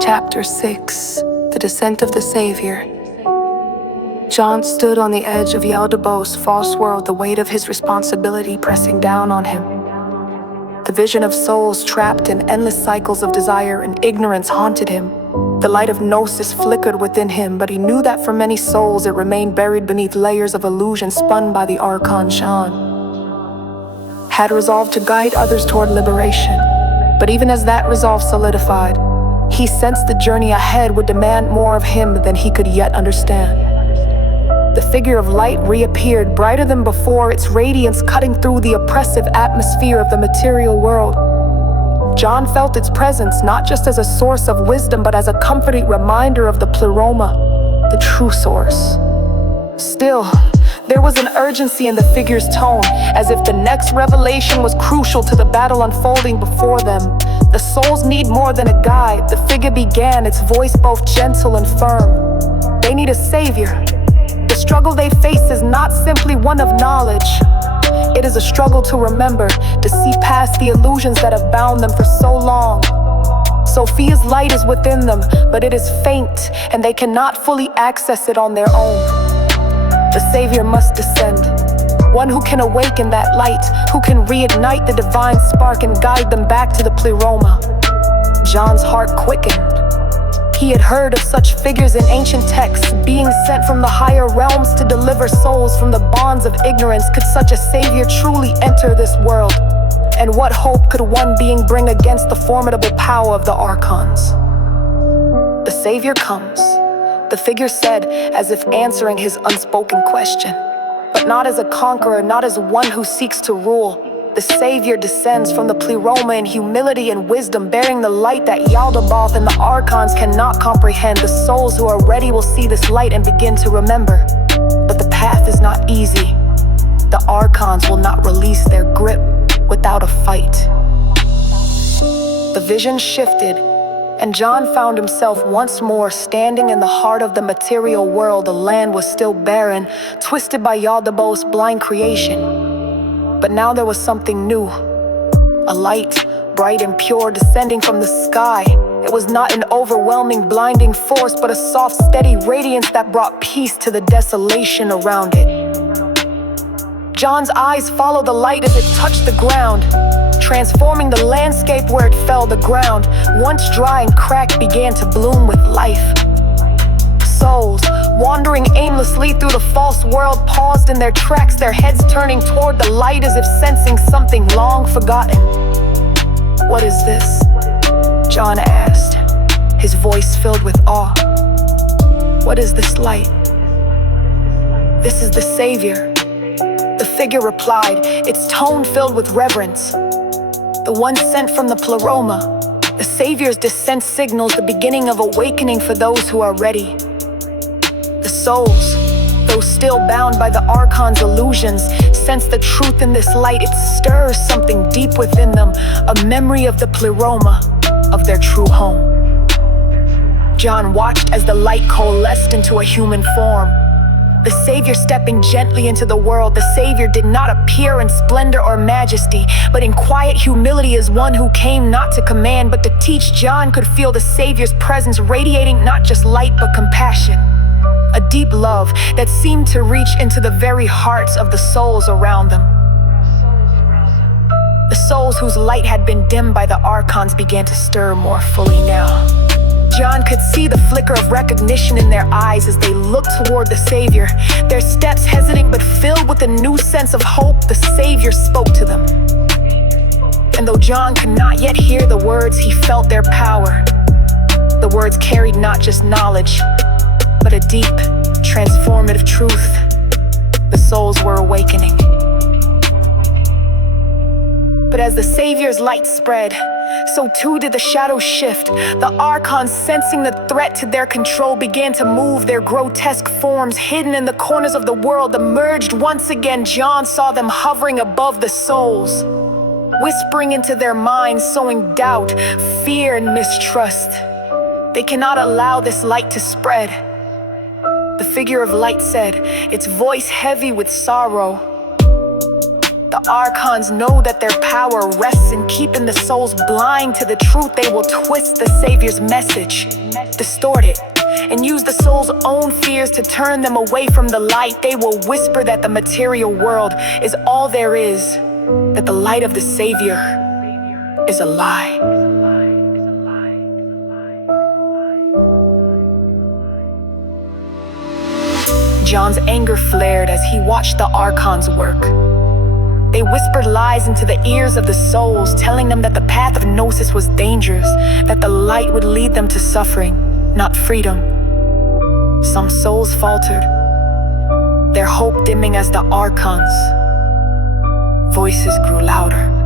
Chapter 6 The Descent of the Savior. John stood on the edge of Yaldabaoth's false world, the weight of his responsibility pressing down on him. The vision of souls trapped in endless cycles of desire and ignorance haunted him. The light of Gnosis flickered within him, but he knew that for many souls it remained buried beneath layers of illusion spun by the Archon John. Had resolved to guide others toward liberation, but even as that resolve solidified, he sensed the journey ahead would demand more of him than he could yet understand. The figure of light reappeared, brighter than before, its radiance cutting through the oppressive atmosphere of the material world. John felt its presence not just as a source of wisdom, but as a comforting reminder of the pleroma, the true source. Still, there was an urgency in the figure's tone, as if the next revelation was crucial to the battle unfolding before them. The souls need more than a guide, the figure began, its voice both gentle and firm. They need a savior. The struggle they face is not simply one of knowledge. It is a struggle to remember, to see past the illusions that have bound them for so long. Sophia's light is within them, but it is faint, and they cannot fully access it on their own. The Savior must descend, one who can awaken that light, who can reignite the divine spark and guide them back to the pleroma. John's heart quickened. He had heard of such figures in ancient texts, being sent from the higher realms to deliver souls from the bonds of ignorance. Could such a savior truly enter this world? And what hope could one being bring against the formidable power of the archons? The savior comes, the figure said, as if answering his unspoken question. But not as a conqueror, not as one who seeks to rule. The Savior descends from the pleroma in humility and wisdom, bearing the light that Yaldabaoth and the Archons cannot comprehend. The souls who are ready will see this light and begin to remember. But the path is not easy. The Archons will not release their grip without a fight. The vision shifted, and John found himself once more standing in the heart of the material world. The land was still barren, twisted by Yaldabaoth's blind creation. But now there was something new. A light, bright and pure, descending from the sky. It was not an overwhelming, blinding force, but a soft, steady radiance that brought peace to the desolation around it. John's eyes followed the light as it touched the ground, transforming the landscape where it fell. The ground, once dry and cracked, began to bloom with life. Souls, wandering aimlessly through the false world, paused in their tracks, their heads turning toward the light as if sensing something long forgotten. "What is this?" John asked, his voice filled with awe. "What is this light?" "This is the Savior," the figure replied, its tone filled with reverence. "The one sent from the pleroma. The Savior's descent signals the beginning of awakening for those who are ready." The souls, though still bound by the Archon's illusions, sense the truth in this light. It stirs something deep within them, a memory of the pleroma, of their true home. John watched as the light coalesced into a human form. The Savior stepping gently into the world. The Savior did not appear in splendor or majesty, but in quiet humility, as one who came not to command, but to teach. John could feel the Savior's presence radiating not just light, but compassion. A deep love that seemed to reach into the very hearts of the souls around them. The souls whose light had been dimmed by the Archons began to stir more fully now. John could see the flicker of recognition in their eyes as they looked toward the Savior, their steps hesitant but filled with a new sense of hope. The Savior spoke to them. And though John could not yet hear the words, he felt their power. The words carried not just knowledge, but a deep, transformative truth. The souls were awakening. But as the Savior's light spread, so too did the shadows shift. The Archons, sensing the threat to their control, began to move. Their grotesque forms, hidden in the corners of the world, emerged once again. John saw them hovering above the souls, whispering into their minds, sowing doubt, fear, and mistrust. They cannot allow this light to spread. The figure of light said, its voice heavy with sorrow, "The The archons know that their power rests in keeping the souls blind to the truth. They will twist the Savior's message, distort it, and use the soul's own fears to turn them away from the light. They will whisper that the material world is all there is, that the light of the Savior is a lie. John's anger flared as he watched the archons work. They whispered lies into the ears of the souls, telling them that the path of Gnosis was dangerous, that the light would lead them to suffering, not freedom. Some souls faltered, their hope dimming as the archons' voices grew louder.